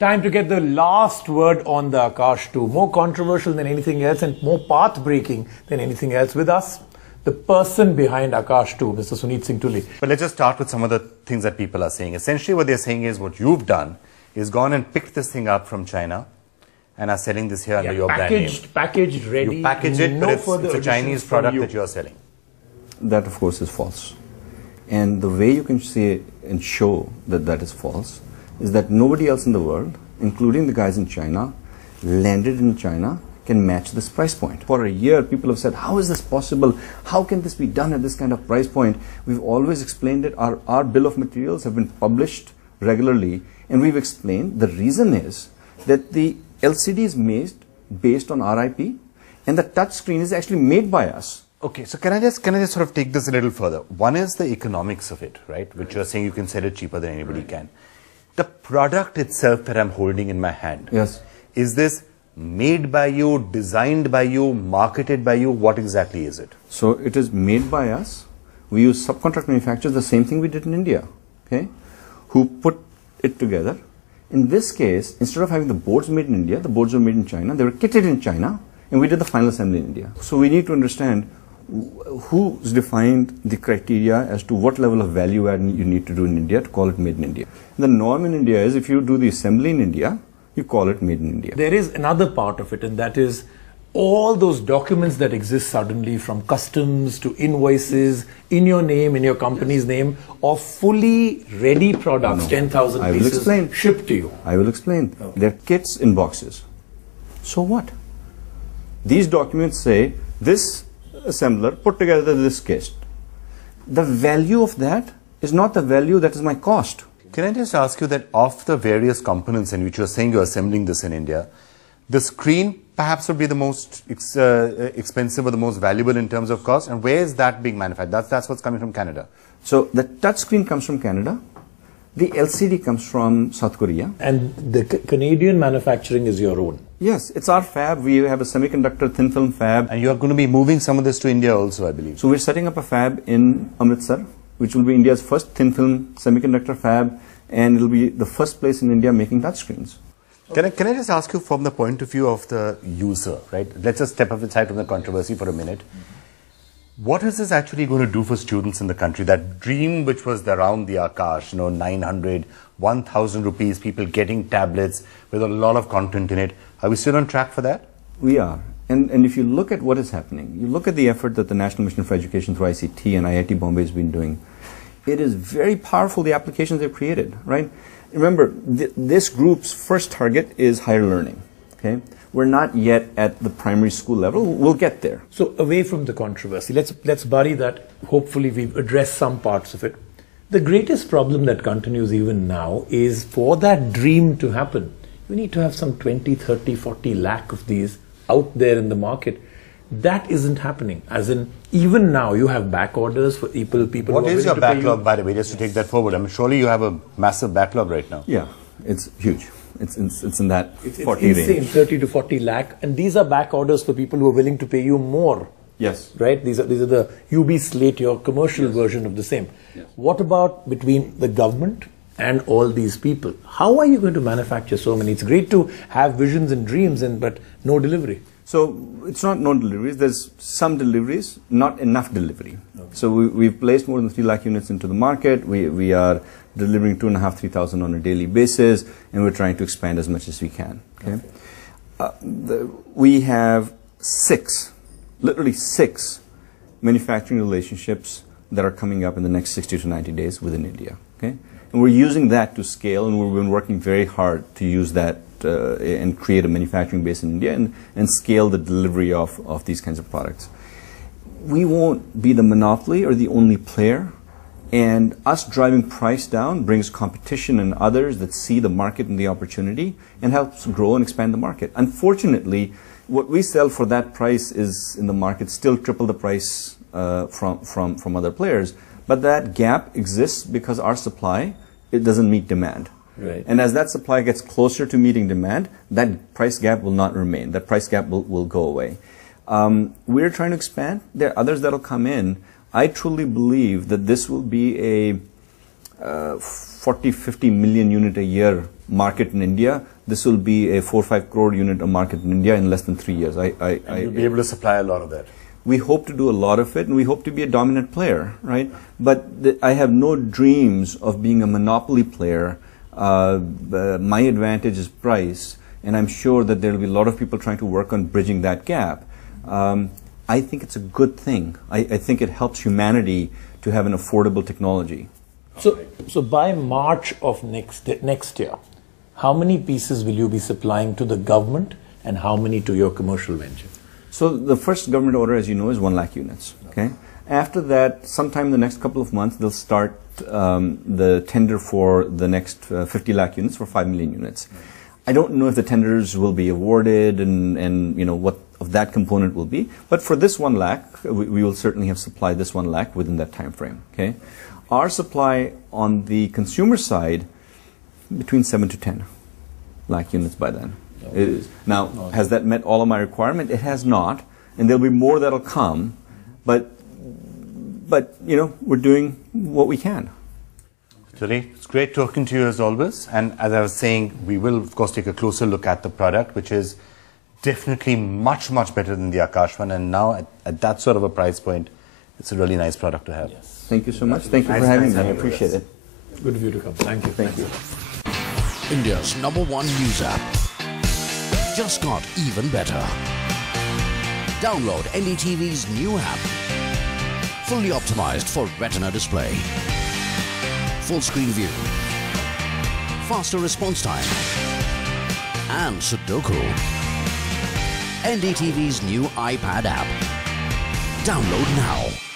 Time to get the last word on the Aakash 2. More controversial than anything else and more path-breaking than anything else. With us, the person behind Aakash 2, Mr. Suneet Singh Tuli. But let's just start with some of the things that people are saying. Essentially what they're saying is what you've done is gone and picked this thing up from China and are selling this here under your brand name. Packaged, ready. You package it, no but it's a Chinese product that you're selling. That, of course, is false. And the way you can say and show that that is false is that nobody else in the world, including the guys in China, landed in China, can match this price point. For a year, people have said, how is this possible? How can this be done at this kind of price point? We've always explained it. Our bill of materials have been published regularly, and we've explained the reason is that the LCD is made based on our IP, and the touch screen is actually made by us. Okay, so can I just sort of take this a little further? One is the economics of it, right? Which you're saying you can sell it cheaper than anybody can. The product itself that I'm holding in my hand. Yes. Is this made by you, designed by you, marketed by you? What exactly is it? So it is made by us. We use subcontract manufacturers, the same thing we did in India, okay? Who put it together. In this case, instead of having the boards made in India, the boards were made in China. They were kitted in China, and we did the final assembly in India. So we need to understand who's defined the criteria as to what level of value add you need to do in India to call it made in India. The norm in India is if you do the assembly in India, you call it made in India. There is another part of it, and that is all those documents that exist suddenly, from customs to invoices in your name, in your company's name, of fully ready products, 10,000 pieces shipped to you. I will explain. Okay. They're kits in boxes. So what? These documents say this assembler put together this kit. The value of that is not the value that is my cost. Can I just ask you that of the various components in which you're saying you're assembling this in India, the screen perhaps would be the most expensive or the most valuable in terms of cost, and where is that being manufactured? That's what's coming from Canada. So the touch screen comes from Canada, the LCD comes from South Korea. And the Canadian manufacturing is your own? Yes, it's our fab. We have a semiconductor thin film fab. And you're going to be moving some of this to India also, I believe. So we're setting up a fab in Amritsar, which will be India's first thin film semiconductor fab, and it'll be the first place in India making touchscreens. Can I just ask you from the point of view of the user, right? Let's just step aside from the controversy for a minute. What is this actually going to do for students in the country? That dream which was around the Aakash, 900, 1,000 rupees, people getting tablets with a lot of content in it. Are we still on track for that? We are. And if you look at what is happening, you look at the effort that the National Mission for Education through ICT and IIT Bombay has been doing, it is very powerful, the applications they've created, right? Remember, this group's first target is higher learning, okay? We're not yet at the primary school level. We'll get there. So away from the controversy, let's bury that. Hopefully we've addressed some parts of it. The greatest problem that continues even now is for that dream to happen, you need to have some 20, 30, 40 lakh of these out there in the market. That isn't happening. As in, even now you have back orders for people. What is your backlog, by the way, just to take that forward? I mean, surely you have a massive backlog right now. Yeah, it's huge. It's in that 40 range. It's insane, range. 30 to 40 lakh. And these are back orders for people who are willing to pay you more. Yes. Right? These are the UB Slate, your commercial version of the same. Yes. What about between the government and all these people? How are you going to manufacture so many? It's great to have visions and dreams, but no delivery. So it's not no deliveries. There's some deliveries, not enough delivery. Okay. So we've placed more than 3 lakh units into the market. We are delivering 2,500, 3,000 on a daily basis, and we're trying to expand as much as we can. Okay. We have literally six manufacturing relationships that are coming up in the next 60 to 90 days within India. Okay. And we're using that to scale, and we've been working very hard to use that and create a manufacturing base in India and scale the delivery of these kinds of products. We won't be the monopoly or the only player, and us driving price down brings competition and others that see the market and the opportunity and helps grow and expand the market. Unfortunately, what we sell for that price is in the market still triple the price from other players, but that gap exists because our supply, it doesn't meet demand. Right. And as that supply gets closer to meeting demand, that price gap will not remain. That price gap will go away. We're trying to expand. There are others that will come in. I truly believe that this will be a 40, 50 million unit a year market in India, this will be a 4 or 5 crore unit market in India in less than 3 years. And you'll be able to supply a lot of that. We hope to do a lot of it, and we hope to be a dominant player, right? But I have no dreams of being a monopoly player. My advantage is price, and I'm sure that there will be a lot of people trying to work on bridging that gap. I think it's a good thing. I think it helps humanity to have an affordable technology. So by March of next year, how many pieces will you be supplying to the government and how many to your commercial venture? So the first government order, as you know, is 1 lakh units. Okay. After that, sometime in the next couple of months, they'll start the tender for the next 50 lakh units for 5 million units. I don't know if the tenders will be awarded and you know what of that component will be, but for this 1 lakh, we will certainly have supplied this 1 lakh within that time frame. Okay. Our supply on the consumer side, between 7 to 10 lakh units by then. Now, has that met all of my requirement? It has not, and there'll be more that'll come, but you know, we're doing what we can. Tuli, it's great talking to you as always, and as I was saying, we will of course take a closer look at the product, which is definitely much better than the Aakash one, and now at that sort of a price point, it's a really nice product to have. Yes. Thank you so much. Thank you for having me. I appreciate it. Good of you to come. Thank you. Thank you. India's #1 news app. Just got even better. Download NDTV's new app. Fully optimized for retina display. Full screen view. Faster response time. And Sudoku. NDTV's new iPad app. Download now.